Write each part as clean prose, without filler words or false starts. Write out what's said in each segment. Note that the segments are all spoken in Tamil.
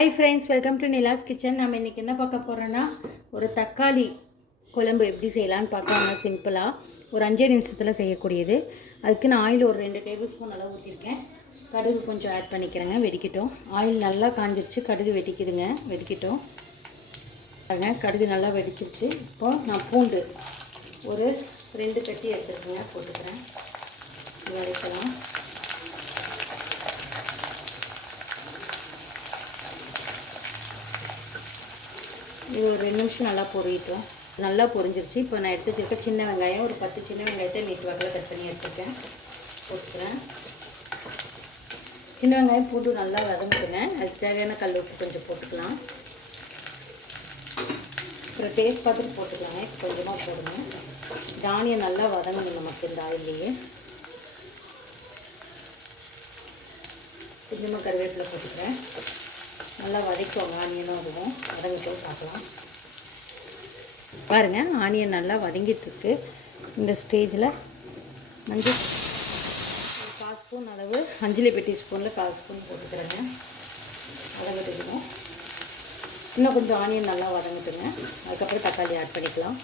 Hi friends, welcome to Nila's kitchen. நம்ம இன்றைக்கி என்ன பார்க்க போகிறோன்னா, ஒரு தக்காளி குழம்பு எப்படி செய்யலான்னு பார்க்கலாங்க. சிம்பிளாக ஒரு 5 நிமிஷத்தில் செய்யக்கூடியது. அதுக்கு நான் ஆயில் ஒரு 2 டேபிள் ஸ்பூன் அளவு ஊற்றிருக்கேன். கடுகு கொஞ்சம் ஆட் பண்ணிக்கிறேங்க. வெடிக்கட்டும். ஆயில் நல்லா காஞ்சிருச்சு, கடுகு வெடிக்குதுங்க. வெடிக்கட்டும். பாருங்க, கடுகு நல்லா வெடிச்சிருச்சு. இப்போது நான் பூண்டு ஒரு 2 கட்டி எடுத்துருக்கேங்க, போட்டுக்கிறேன். வதக்கலாம். இது ஒரு 2 நிமிஷம் நல்லா பொரியட்டும். நல்லா பொரிஞ்சிருச்சு. இப்போ நான் எடுத்து வச்சுருக்க சின்ன வெங்காயம் ஒரு 10 சின்ன வெங்காயத்தை நீட்டு வகையில் கட் பண்ணி எடுத்துருக்கேன், போட்டுக்கிறேன். சின்ன வெங்காயம் பூண்டு நல்லா வதங்குதுங்க. அதுக்கு தேவையான கல் உப்பு கொஞ்சம் போட்டுக்கலாம். ஒரு டேஸ்ட் பார்த்துட்டு போட்டுக்கலாங்க. கொஞ்சமாக போடுங்க. தானியம் நல்லா வதங்கணும் நமக்கு இந்த ஆயிலேயே. கொஞ்சமாக கருவேப்பிலை போட்டுக்கிறேன். நல்லா வதக்குவாங்க. ஆனியனும் அதுவும் வதங்கிட்டும் பார்க்கலாம். பாருங்கள், ஆனியன் நல்லா வதங்கிட்டுருக்கு. இந்த ஸ்டேஜில் மஞ்சள் 1/4 ஸ்பூன் அளவு, அஞ்சலி பெட்டி ஸ்பூனில் 1/4 ஸ்பூன் போட்டுக்கிறேங்க. வதங்கிட்டுக்கணும். இன்னும் கொஞ்சம் ஆனியன் நல்லா வதங்கிட்டுங்க. அதுக்கப்புறம் தக்காளி ஆட் பண்ணிக்கலாம்.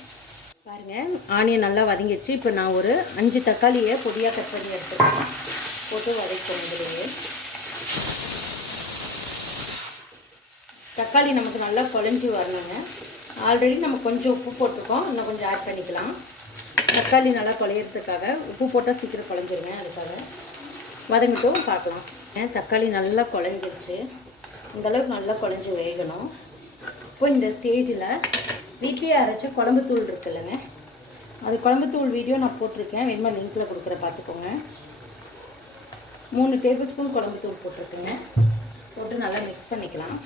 பாருங்கள், ஆனியன் நல்லா வதங்கிடுச்சு. இப்போ நான் ஒரு 5 தக்காளியை பொடியாக கட் பண்ணி எடுத்துக்கிறேன், போட்டு வதக்கணும். தக்காளி நமக்கு நல்லா குழஞ்சி வரணுங்க. ஆல்ரெடி நம்ம கொஞ்சம் உப்பு போட்டிருக்கோம், இன்னும் கொஞ்சம் ஆட் பண்ணிக்கலாம். தக்காளி நல்லா குழையிறதுக்காக உப்பு போட்டால் சீக்கிரம் குழஞ்சிருங்க. அதுக்காக வதங்கிட்டும் பார்க்கலாம். தக்காளி நல்லா குழஞ்சிருச்சு. இந்தளவுக்கு நல்லா குழஞ்சி வேகணும். இப்போ இந்த ஸ்டேஜில் வீட்டிலே அரைச்ச குழம்புத்தூள் இருக்குல்லங்க, அது குழம்புத்தூள் வீடியோ நான் போட்டிருக்கேன், வேணுமா லிங்க்கில் கொடுக்குற பார்த்துக்கோங்க. 3 டேபிள் ஸ்பூன் குழம்புத்தூள் போட்டிருக்கேங்க. போட்டு நல்லா மிக்ஸ் பண்ணிக்கலாம்.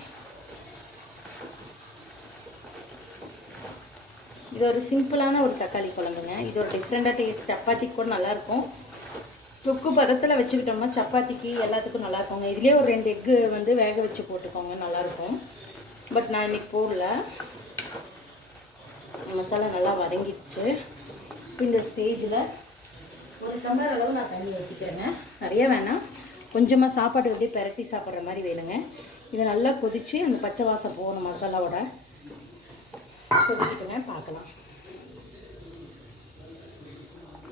இது ஒரு சிம்பிளான ஒரு தக்காளி குழம்புங்க. இது ஒரு டிஃப்ரெண்ட்டாக டேஸ்ட். சப்பாத்திக்கு கூட நல்லாயிருக்கும். தொக்கு பதத்தில் வச்சுக்கிட்டோம்னா சப்பாத்திக்கு எல்லாத்துக்கும் நல்லாயிருக்குங்க. இதுலேயே ஒரு 2 எக்கு வந்து வேக வச்சு போட்டுக்கோங்க, நல்லாயிருக்கும். பட் நான் இன்றைக்கி போடல. மசாலா நல்லா வதங்கிடுச்சு. இந்த ஸ்டேஜில் ஒரு டம்ளர் அளவு நான் தண்ணி ஊற்றிக்கிறேங்க. நிறைய வேணாம், கொஞ்சமாக சாப்பாடு அப்படியே பெரட்டி சாப்பிட்ற மாதிரி வேணுங்க. இதை நல்லா கொதித்து அந்த பச்சை வாசம் போகணும் மசாலாவோட. கொதிக்கிட்டுங்க, பார்க்கலாம்.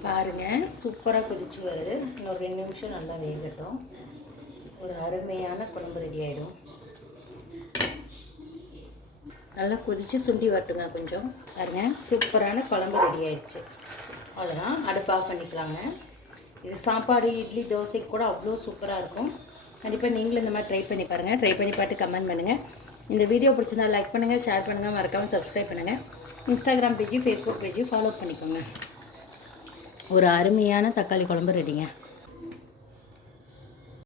பாருங்கள், சூப்பராக கொதிச்சு வருது. இன்னொரு 2 நிமிஷம் நல்லா வேகட்டும். ஒரு அருமையான குழம்பு ரெடி ஆகிடும். நல்லா கொதித்து சுண்டி வரட்டுங்க கொஞ்சம். பாருங்கள், சூப்பரான குழம்பு ரெடி ஆகிடுச்சு. அவ்வளோதான், அடுப்பு ஆஃப் பண்ணிக்கலாங்க. இது சாப்பாடு, இட்லி, தோசைக்கு கூட அவ்வளோ சூப்பராக இருக்கும். கண்டிப்பாக நீங்களும் இந்த மாதிரி ட்ரை பண்ணி பாருங்கள். ட்ரை பண்ணி பார்த்து கமெண்ட் பண்ணுங்கள். இந்த வீடியோ பிடிச்சிருந்தா லைக் பண்ணுங்கள், ஷேர் பண்ணுங்கள், மறக்காமல் சப்ஸ்கிரைப் பண்ணுங்கள். Instagram page, Facebook page follow பண்ணிக்கோங்க. ஒரு அருமையான தக்காளி குழம்பு ரெடிங்க.